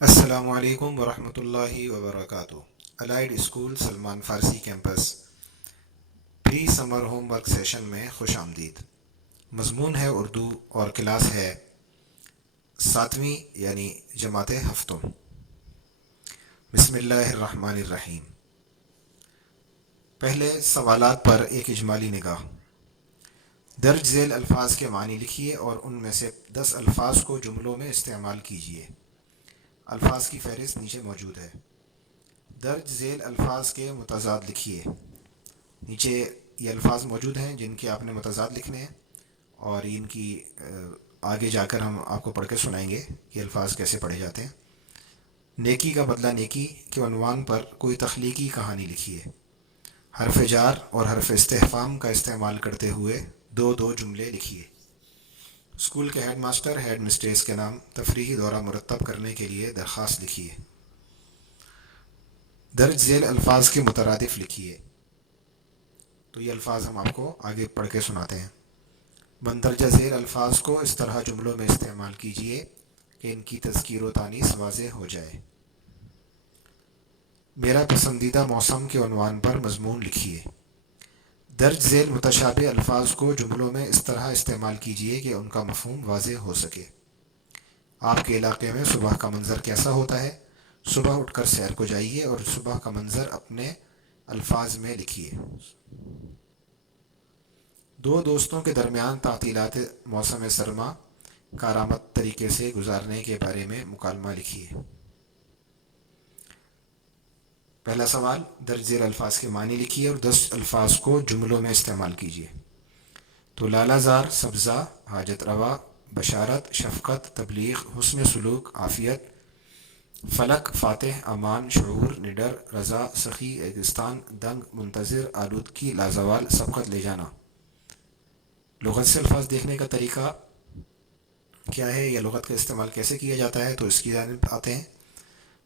السلام علیکم ورحمۃ اللہ وبرکاتہ۔ الائیڈ اسکول سلمان فارسی کیمپس پری سمر ہوم ورک سیشن میں خوش آمدید۔ مضمون ہے اردو اور کلاس ہے ساتویں یعنی جماعت ہفتم۔ بسم اللہ الرحمن الرحیم۔ پہلے سوالات پر ایک اجمالی نگاہ۔ درج ذیل الفاظ کے معنی لکھیے اور ان میں سے 10 الفاظ کو جملوں میں استعمال کیجیے۔ الفاظ کی فہرست نیچے موجود ہے۔ درج ذیل الفاظ کے متضاد لکھیے۔ نیچے یہ الفاظ موجود ہیں جن کے آپ نے متضاد لکھنے ہیں، اور ان کی آگے جا کر ہم آپ کو پڑھ کے سنائیں گے کہ الفاظ کیسے پڑھے جاتے ہیں۔ نیکی کا بدلہ نیکی کے عنوان پر کوئی تخلیقی کہانی لکھیے۔ حرف جار اور حرف استفہام کا استعمال کرتے ہوئے دو جملے لکھیے۔ اسکول کے ہیڈ ماسٹر ہیڈ مسٹریس کے نام تفریحی دورہ مرتب کرنے کے لیے درخواست لکھیے۔ درج ذیل الفاظ کے مترادف لکھیے۔ تو یہ الفاظ ہم آپ کو آگے پڑھ کے سناتے ہیں۔ بندرجہ ذیل الفاظ کو اس طرح جملوں میں استعمال کیجیے کہ ان کی تذکیر و تانیث واضح ہو جائے۔ میرا پسندیدہ موسم کے عنوان پر مضمون لکھیے۔ درج ذیل متشابہ الفاظ کو جملوں میں اس طرح استعمال کیجیے کہ ان کا مفہوم واضح ہو سکے۔ آپ کے علاقے میں صبح کا منظر کیسا ہوتا ہے؟ صبح اٹھ کر سیر کو جائیے اور صبح کا منظر اپنے الفاظ میں لکھیے۔ دو دوستوں کے درمیان تعطیلات موسم سرما کارآمد طریقے سے گزارنے کے بارے میں مکالمہ لکھیے۔ پہلا سوال، درج ذیل الفاظ کے معنی لکھیے اور 10 الفاظ کو جملوں میں استعمال کیجیے۔ تو لالہ زار، سبزہ، حاجت روا، بشارت، شفقت، تبلیغ، حسن سلوک، عافیت، فلک، فاتح، امان، شعور، نڈر، رضا، سخی، ریگستان، دنگ، منتظر، آلودگی، لازوال، سبقت لے جانا۔ لغت سے الفاظ دیکھنے کا طریقہ کیا ہے یا لغت کا استعمال کیسے کیا جاتا ہے، تو اس کی جانب آتے ہیں۔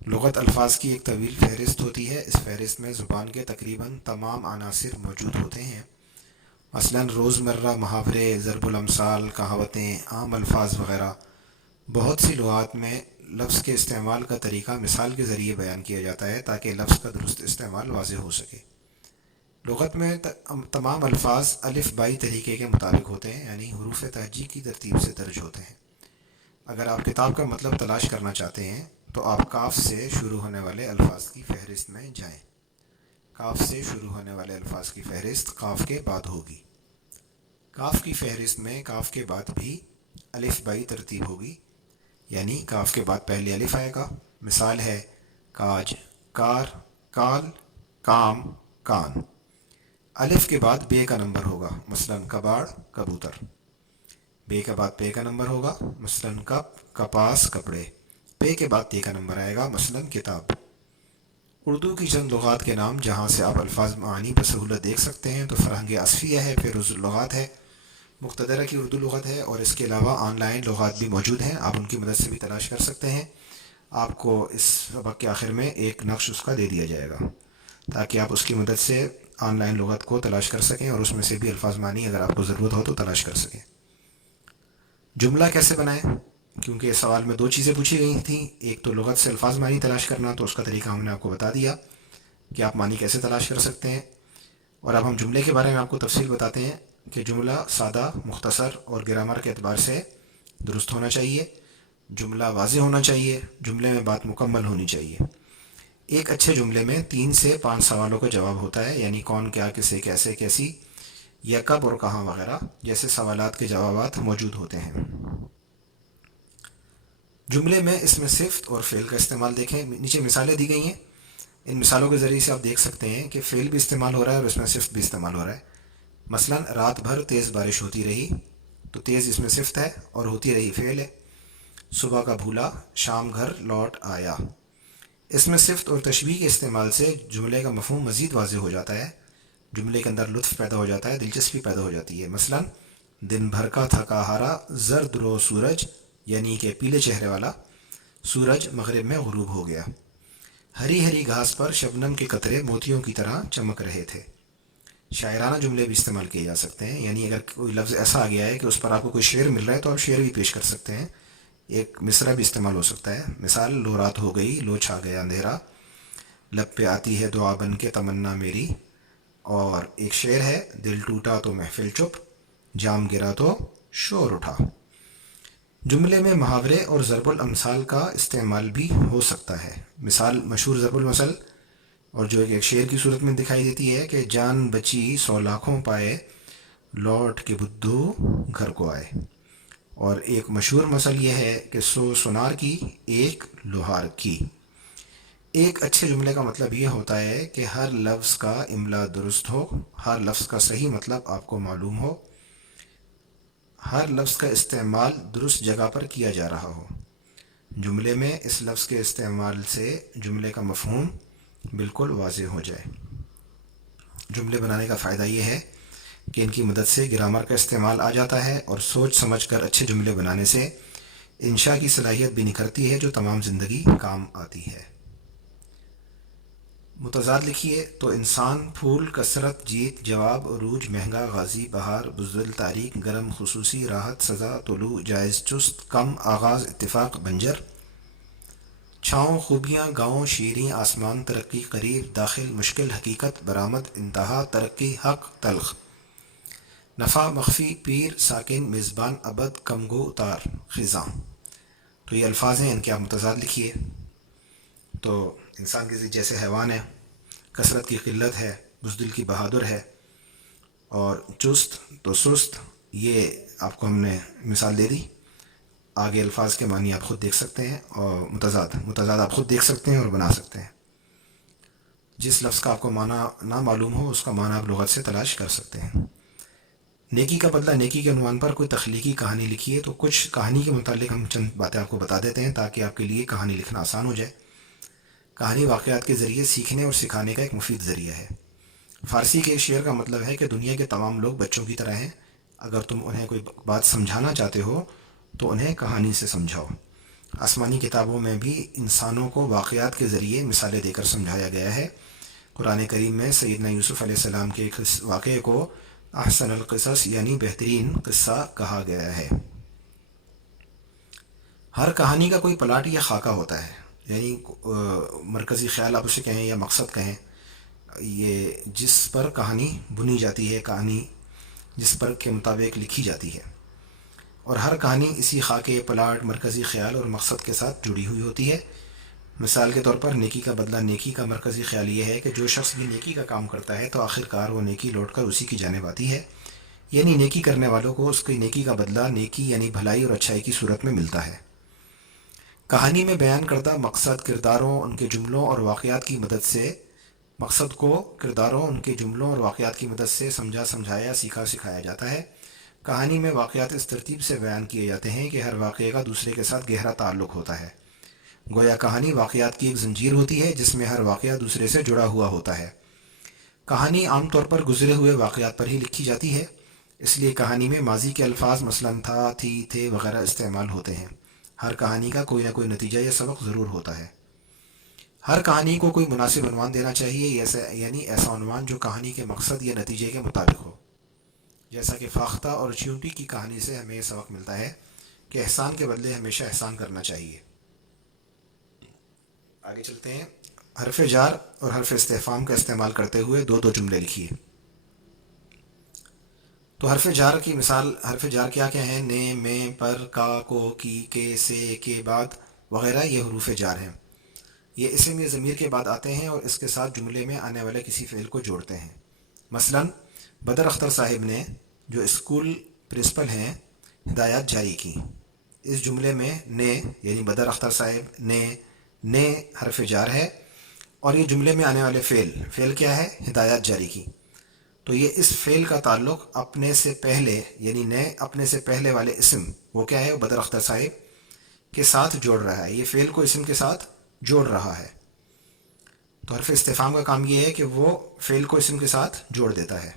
لغت الفاظ کی ایک طویل فہرست ہوتی ہے۔ اس فہرست میں زبان کے تقریباً تمام عناصر موجود ہوتے ہیں، مثلاً روزمرہ محاورے، ضرب الامثال، کہاوتیں، عام الفاظ وغیرہ۔ بہت سی لغات میں لفظ کے استعمال کا طریقہ مثال کے ذریعے بیان کیا جاتا ہے تاکہ لفظ کا درست استعمال واضح ہو سکے۔ لغت میں تمام الفاظ الف بائی طریقے کے مطابق ہوتے ہیں، یعنی حروف تہجی کی ترتیب سے درج ہوتے ہیں۔ اگر آپ کتاب کا مطلب تلاش کرنا چاہتے ہیں تو آپ کاف سے شروع ہونے والے الفاظ کی فہرست میں جائیں۔ کاف سے شروع ہونے والے الفاظ کی فہرست کاف کے بعد ہوگی۔ کاف کی فہرست میں کاف کے بعد بھی الف بائی ترتیب ہوگی، یعنی کاف کے بعد پہلے الف آئے گا۔ مثال ہے کاج، کار، کال، کام، کان۔ الف کے بعد بے کا نمبر ہوگا، مثلاً کباڑ، کبوتر۔ بے کے بعد پے کا نمبر ہوگا، مثلاً کپ، کپاس، کپڑے۔ پے کے بعد تے کا نمبر آئے گا، مثلاً کتاب۔ اردو کی چند لغات کے نام جہاں سے آپ الفاظ معانی بسہولت دیکھ سکتے ہیں تو فرہنگ اصفیہ ہے، پھر لغات ہے، مقتدرہ کی اردو لغت ہے، اور اس کے علاوہ آن لائن لغات بھی موجود ہیں، آپ ان کی مدد سے بھی تلاش کر سکتے ہیں۔ آپ کو اس سبق کے آخر میں ایک نقش اس کا دے دیا جائے گا تاکہ آپ اس کی مدد سے آن لائن لغت کو تلاش کر سکیں اور اس میں سے بھی الفاظ معنی اگر آپ کو ضرورت ہو تو تلاش کر سکیں۔ جملہ کیسے بنائیں؟ کیونکہ اس سوال میں 2 چیزیں پوچھی گئی تھیں، ایک تو لغت سے الفاظ معنی تلاش کرنا، تو اس کا طریقہ ہم نے آپ کو بتا دیا کہ آپ معنی کیسے تلاش کر سکتے ہیں۔ اور اب ہم جملے کے بارے میں آپ کو تفصیل بتاتے ہیں کہ جملہ سادہ، مختصر اور گرامر کے اعتبار سے درست ہونا چاہیے۔ جملہ واضح ہونا چاہیے، جملے میں بات مکمل ہونی چاہیے۔ ایک اچھے جملے میں 3 سے 5 سوالوں کا جواب ہوتا ہے، یعنی کون، کیا، کسے، کیسے، کیسی، یا کب اور کہاں وغیرہ جیسے سوالات کے جوابات موجود ہوتے ہیں۔ جملے میں اسم صفت اور فعل کا استعمال دیکھیں۔ نیچے مثالیں دی گئی ہیں، ان مثالوں کے ذریعے سے آپ دیکھ سکتے ہیں کہ فعل بھی استعمال ہو رہا ہے اور اسم صفت بھی استعمال ہو رہا ہے۔ مثلا رات بھر تیز بارش ہوتی رہی، تو تیز اسم صفت ہے اور ہوتی رہی فعل ہے۔ صبح کا بھولا، شام گھر لوٹ آیا۔ اسم صفت اور تشبیہ کے استعمال سے جملے کا مفہوم مزید واضح ہو جاتا ہے، جملے کے اندر لطف پیدا ہو جاتا ہے، دلچسپی پیدا ہو جاتی ہے۔ مثلا دن بھر کا تھکا ہارا زرد رو سورج، یعنی کہ پیلے چہرے والا سورج مغرب میں غروب ہو گیا۔ ہری ہری گھاس پر شبنم کے قطرے موتیوں کی طرح چمک رہے تھے۔ شاعرانہ جملے بھی استعمال کیے جا سکتے ہیں، یعنی اگر کوئی لفظ ایسا آ گیا ہے کہ اس پر آپ کو کوئی شعر مل رہا ہے تو آپ شعر بھی پیش کر سکتے ہیں ایک مصرع بھی استعمال ہو سکتا ہے. مثال: لو رات ہو گئی، لو چھا گیا اندھیرا، لب پہ آتی ہے دعا بن کے تمنا میری. اور ایک شعر ہے: دل ٹوٹا تو محفل چپ، جام گرا تو شور اٹھا. جملے میں محاورے اور ضرب الامثال کا استعمال بھی ہو سکتا ہے. مثال: مشہور ضرب المثل اور جو ایک شعر کی صورت میں دکھائی دیتی ہے کہ جان بچی 100 لاکھوں پائے، لوٹ کے بدھو گھر کو آئے. اور ایک مشہور مثل یہ ہے کہ 100 سونار کی، ایک لوہار کی. ایک اچھے جملے کا مطلب یہ ہوتا ہے کہ ہر لفظ کا املا درست ہو، ہر لفظ کا صحیح مطلب آپ کو معلوم ہو، ہر لفظ کا استعمال درست جگہ پر کیا جا رہا ہو. جملے میں اس لفظ کے استعمال سے جملے کا مفہوم بالکل واضح ہو جائے. جملے بنانے کا فائدہ یہ ہے کہ ان کی مدد سے گرامر کا استعمال آ جاتا ہے، اور سوچ سمجھ کر اچھے جملے بنانے سے انشاء کی صلاحیت بھی نکھرتی ہے جو تمام زندگی کام آتی ہے. متضاد لکھیے تو انسان، پھول، کثرت، جیت، جواب، عروج، مہنگا، غازی، بہار، بزدل، تاریک، گرم، خصوصی، راحت، سزا، طلوع، جائز، چست، کم، آغاز، اتفاق، بنجر. چھاؤں، خوبیاں، گاؤں، شیریں، آسمان، ترقی، قریب، داخل، مشکل، حقیقت، برآمد، انتہا، ترقی، حق، تلخ. نفع، مخفی، پیر، ساکن، میزبان، ابد، کمگو، اتار، خزاں. تو یہ الفاظ ہیں، ان کے آپ متضاد لکھیے. تو انسان کے جیسے حیوان ہے، کثرت کی قلت ہے، بزدل کی بہادر ہے، اور چست تو سست. یہ آپ کو ہم نے مثال دے دی. آگے الفاظ کے معنی آپ خود دیکھ سکتے ہیں، اور متضاد آپ خود دیکھ سکتے ہیں اور بنا سکتے ہیں. جس لفظ کا آپ کو معنی نہ معلوم ہو اس کا معنی آپ لغت سے تلاش کر سکتے ہیں. نیکی کا بدلہ نیکی کے عنوان پر کوئی تخلیقی کہانی لکھی ہے. تو کچھ کہانی کے متعلق ہم چند باتیں آپ کو بتا دیتے ہیں تاکہ آپ کے لیے کہانی لکھنا آسان ہو جائے. کہانی واقعات کے ذریعے سیکھنے اور سکھانے کا ایک مفید ذریعہ ہے. فارسی کے ایک شعر کا مطلب ہے کہ دنیا کے تمام لوگ بچوں کی طرح ہیں، اگر تم انہیں کوئی بات سمجھانا چاہتے ہو تو انہیں کہانی سے سمجھاؤ. آسمانی کتابوں میں بھی انسانوں کو واقعات کے ذریعے مثالیں دے کر سمجھایا گیا ہے. قرآن کریم میں سیدنا یوسف علیہ السلام کے ایک واقعے کو احسن القصص یعنی بہترین قصہ کہا گیا ہے. ہر کہانی کا کوئی پلاٹ یا خاکہ ہوتا ہے، یعنی مرکزی خیال آپ اسے کہیں یا مقصد کہیں، یہ جس پر کہانی بنی جاتی ہے، کہانی جس پر کے مطابق لکھی جاتی ہے. اور ہر کہانی اسی خاکے، پلاٹ، مرکزی خیال اور مقصد کے ساتھ جڑی ہوئی ہوتی ہے. مثال کے طور پر نیکی کا بدلہ نیکی کا مرکزی خیال یہ ہے کہ جو شخص بھی نیکی کا کام کرتا ہے تو آخر کار وہ نیکی لوٹ کر اسی کی جانب آتی ہے، یعنی نیکی کرنے والوں کو اس کی نیکی کا بدلہ نیکی یعنی بھلائی اور اچھائی کی صورت میں ملتا ہے. کہانی میں بیان کردہ مقصد کرداروں ان کے جملوں اور واقعات کی مدد سے مقصد کو کرداروں ان کے جملوں اور واقعات کی مدد سے سمجھا سمجھایا، سیکھا سکھایا جاتا ہے. کہانی میں واقعات اس ترتیب سے بیان کیے جاتے ہیں کہ ہر واقعے کا دوسرے کے ساتھ گہرا تعلق ہوتا ہے. گویا کہانی واقعات کی ایک زنجیر ہوتی ہے جس میں ہر واقعہ دوسرے سے جڑا ہوا ہوتا ہے. کہانی عام طور پر گزرے ہوئے واقعات پر ہی لکھی جاتی ہے، اس لیے کہانی میں ماضی کے الفاظ مثلاً تھا، تھی، تھے وغیرہ استعمال ہوتے ہیں. ہر کہانی کا کوئی نہ کوئی نتیجہ یا سبق ضرور ہوتا ہے. ہر کہانی کو کوئی مناسب عنوان دینا چاہیے، یعنی ایسا عنوان جو کہانی کے مقصد یا نتیجے کے مطابق ہو. جیسا کہ فاختہ اور چیونٹی کی کہانی سے ہمیں یہ سبق ملتا ہے کہ احسان کے بدلے ہمیشہ احسان کرنا چاہیے. آگے چلتے ہیں. حرف جار اور حرف استفہام کا استعمال کرتے ہوئے دو جملے لکھیے. تو حرف جار کی مثال، حرف جار کیا ہیں؟ نے، میں، پر، کا، کو، کی، کے، سے، کے بعد وغیرہ یہ حروف جار ہیں. یہ اسم یا ضمیر کے بعد آتے ہیں اور اس کے ساتھ جملے میں آنے والے کسی فعل کو جوڑتے ہیں. مثلاً بدر اختر صاحب نے، جو اسکول پرنسپل ہیں، ہدایات جاری کی. اس جملے میں نے یعنی بدر اختر صاحب نے حرف جار ہے، اور یہ جملے میں آنے والے فعل کیا ہے؟ ہدایات جاری کی. تو یہ اس فعل کا تعلق اپنے سے پہلے یعنی نے اپنے سے پہلے والے اسم، وہ کیا ہے؟ بدر اختر صاحب کے ساتھ جوڑ رہا ہے. یہ فعل کو اسم کے ساتھ جوڑ رہا ہے. تو حرف استفہام کا کام یہ ہے کہ وہ فعل کو اسم کے ساتھ جوڑ دیتا ہے.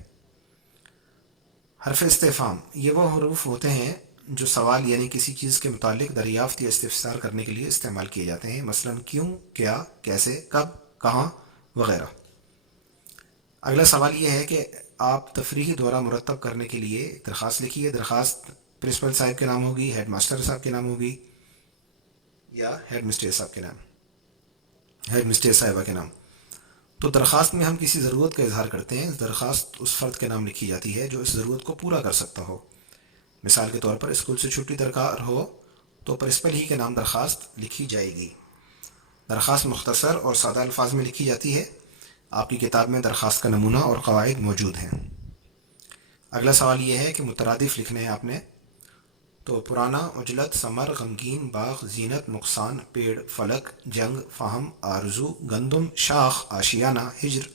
حرف استفہام یہ وہ حروف ہوتے ہیں جو سوال یعنی کسی چیز کے متعلق دریافت یا استفسار کرنے کے لیے استعمال کیے جاتے ہیں. مثلاً کیوں، کیا، کیسے، کب، کہاں وغیرہ. اگلا سوال یہ ہے کہ آپ تفریحی دورہ مرتب کرنے کے لیے درخواست لکھیے. درخواست پرنسپل صاحب کے نام ہوگی، ہیڈ ماسٹر صاحب کے نام ہوگی. یا ہیڈ مسٹریس صاحب کے نام، ہیڈ مسٹریس صاحبہ کے نام. تو درخواست میں ہم کسی ضرورت کا اظہار کرتے ہیں. درخواست اس فرد کے نام لکھی جاتی ہے جو اس ضرورت کو پورا کر سکتا ہو. مثال کے طور پر اسکول سے چھٹی درکار ہو تو پرنسپل ہی کے نام درخواست لکھی جائے گی. درخواست مختصر اور سادہ الفاظ میں لکھی جاتی ہے. آپ کی کتاب میں درخواست کا نمونہ اور قواعد موجود ہیں. اگلا سوال یہ ہے کہ مترادف لکھنے ہیں آپ نے. تو پرانا، عجلت، ثمر، غمگین، باغ، زینت، نقصان، پیڑ، فلک، جنگ، فہم، آرزو، گندم، شاخ، آشیانہ، ہجر،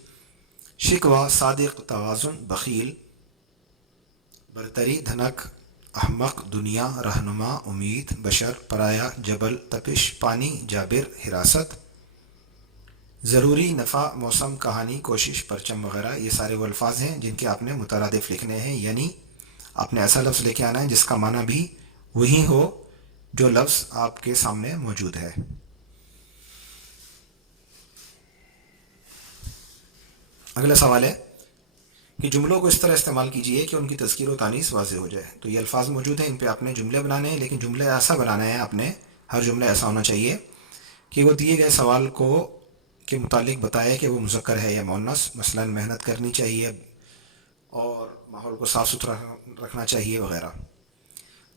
شکوہ، صادق، توازن، بخیل، برتری، دھنک، احمق، دنیا، رہنما، امید، بشر، پرایا، جبل، تپش، پانی، جابر، حراست، ضروری، نفع، موسم، کہانی، کوشش، پرچم وغیرہ. یہ سارے وہ الفاظ ہیں جن کے آپ نے مترادف لکھنے ہیں، یعنی آپ نے ایسا لفظ لے کے آنا ہے جس کا معنی بھی وہی ہو جو لفظ آپ کے سامنے موجود ہے. اگلا سوال ہے کہ جملوں کو اس طرح استعمال کیجئے کہ ان کی تذکیر و تانیث واضح ہو جائے. تو یہ الفاظ موجود ہیں، ان پہ آپ نے جملے بنانے ہیں، لیکن جملے ایسا بنانا ہے آپ نے، ہر جملہ ایسا ہونا چاہیے کہ وہ دیے گئے سوال کو کے متعلق بتائے کہ وہ مذکر ہے یا مؤنث. مثلا محنت کرنی چاہیے اور ماحول کو صاف ستھرا رکھنا چاہیے وغیرہ.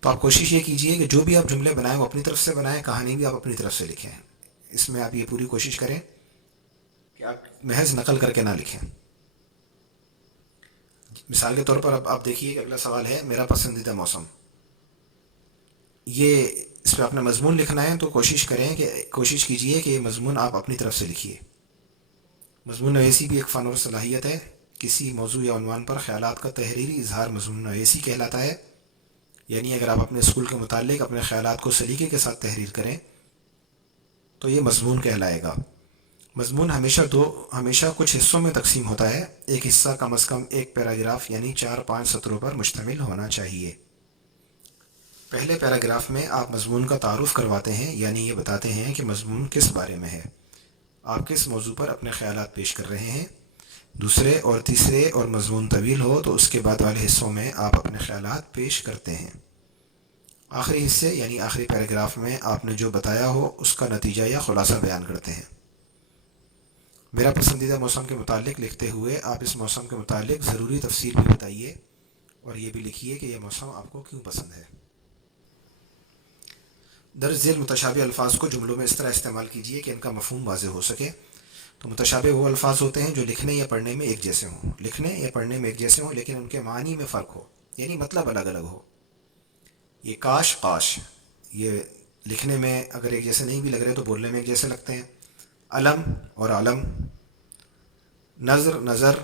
تو آپ کوشش یہ کیجئے کہ جو بھی آپ جملے بنائیں وہ اپنی طرف سے بنائیں، کہانی بھی آپ اپنی طرف سے لکھیں. اس میں آپ یہ پوری کوشش کریں کہ آپ محض نقل کر کے نہ لکھیں. مثال کے طور پر اب آپ دیکھیے کہ اگلا سوال ہے میرا پسندیدہ موسم. یہ اس پہ آپ نے مضمون لکھنا ہے، تو کوشش کیجئے کہ یہ مضمون آپ اپنی طرف سے لکھیے. مضمون نویسی بھی ایک فن اور صلاحیت ہے. کسی موضوع یا عنوان پر خیالات کا تحریری اظہار مضمون نویسی کہلاتا ہے. یعنی اگر آپ اپنے اسکول کے متعلق اپنے خیالات کو سلیقے کے ساتھ تحریر کریں تو یہ مضمون کہلائے گا. مضمون ہمیشہ کچھ حصوں میں تقسیم ہوتا ہے. ایک حصہ کم از کم ایک پیراگراف یعنی 4-5 سطروں پر مشتمل ہونا چاہیے. پہلے پیراگراف میں آپ مضمون کا تعارف کرواتے ہیں، یعنی یہ بتاتے ہیں کہ مضمون کس بارے میں ہے، آپ کس موضوع پر اپنے خیالات پیش کر رہے ہیں. دوسرے اور تیسرے اور مضمون طویل ہو تو اس کے بعد والے حصوں میں آپ اپنے خیالات پیش کرتے ہیں. آخری حصے یعنی آخری پیراگراف میں آپ نے جو بتایا ہو اس کا نتیجہ یا خلاصہ بیان کرتے ہیں. میرا پسندیدہ موسم کے متعلق لکھتے ہوئے آپ اس موسم کے متعلق ضروری تفصیل بھی بتائیے اور یہ بھی لکھیے کہ یہ موسم آپ کو کیوں پسند ہے. درج ذیل متشابہ الفاظ کو جملوں میں اس طرح استعمال کیجیے کہ ان کا مفہوم واضح ہو سکے. تو متشابہ وہ الفاظ ہوتے ہیں جو لکھنے یا پڑھنے میں ایک جیسے ہوں لیکن ان کے معنی میں فرق ہو، یعنی مطلب الگ الگ ہو. یہ کاش، قاش، یہ لکھنے میں اگر ایک جیسے نہیں بھی لگ رہے تو بولنے میں ایک جیسے لگتے ہیں. علم اور علم، نظر، نظر،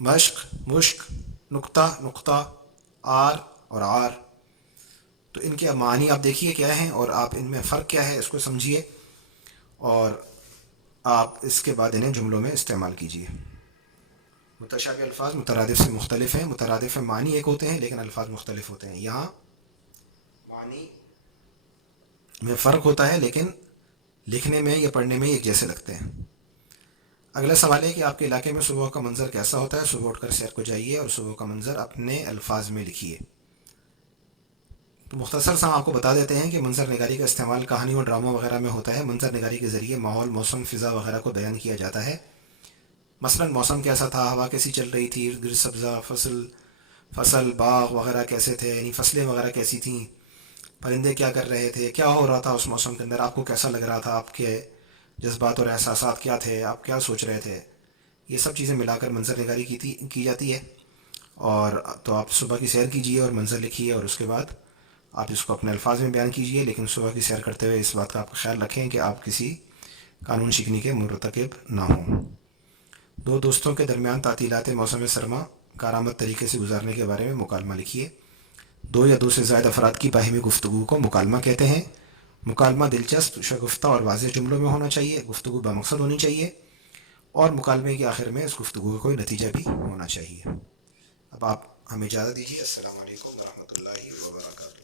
مشق، مشق، نقطہ، نقطہ، آر اور آر. تو ان کے معنی آپ دیکھیے کیا ہیں اور آپ ان میں فرق کیا ہے اس کو سمجھیے اور آپ اس کے بعد انہیں جملوں میں استعمال کیجیے. متشابہ الفاظ مترادف سے مختلف ہیں. مترادف میں معنی ایک ہوتے ہیں لیکن الفاظ مختلف ہوتے ہیں. یہاں معنی میں فرق ہوتا ہے لیکن لکھنے میں یا پڑھنے میں ایک جیسے لگتے ہیں. اگلا سوال ہے کہ آپ کے علاقے میں صبح کا منظر کیسا ہوتا ہے. صبح اٹھ کر سیر کو جائیے اور صبح کا منظر اپنے الفاظ میں لکھیے. تو مختصر سا آپ کو بتا دیتے ہیں کہ منظر نگاری کا استعمال کہانی اور ڈراموں وغیرہ میں ہوتا ہے. منظر نگاری کے ذریعے ماحول، موسم، فضا وغیرہ کو بیان کیا جاتا ہے. مثلا موسم کیسا تھا، ہوا کیسی چل رہی تھی، ارد گرد سبزہ، فصل، باغ وغیرہ کیسے تھے، یعنی فصلیں وغیرہ کیسی تھیں، پرندے کیا کر رہے تھے، کیا ہو رہا تھا اس موسم کے اندر، آپ کو کیسا لگ رہا تھا، آپ کے جذبات اور احساسات کیا تھے، آپ کیا سوچ رہے تھے. یہ سب چیزیں ملا کر منظر نگاری کی جاتی ہے. اور تو آپ صبح کی سیر کیجیے اور منظر لکھیے اور اس کے بعد آپ اس کو اپنے الفاظ میں بیان کیجیے. لیکن صبح کی سیر کرتے ہوئے اس بات کا آپ خیال رکھیں کہ آپ کسی قانون شکنی کے مرتکب نہ ہوں. دو دوستوں کے درمیان تعطیلات موسم سرما کارآمد طریقے سے گزارنے کے بارے میں مکالمہ لکھیے. دو یا دو سے زائد افراد کی باہمی گفتگو کو مکالمہ کہتے ہیں. مکالمہ دلچسپ، شگفتہ اور واضح جملوں میں ہونا چاہیے. گفتگو بمقصد ہونی چاہیے اور مکالمے کے آخر میں اس گفتگو کا کوئی نتیجہ بھی ہونا چاہیے. اب آپ ہمیں اجازت دیجیے. السلام علیکم ورحمۃ اللہ وبرکاتہ.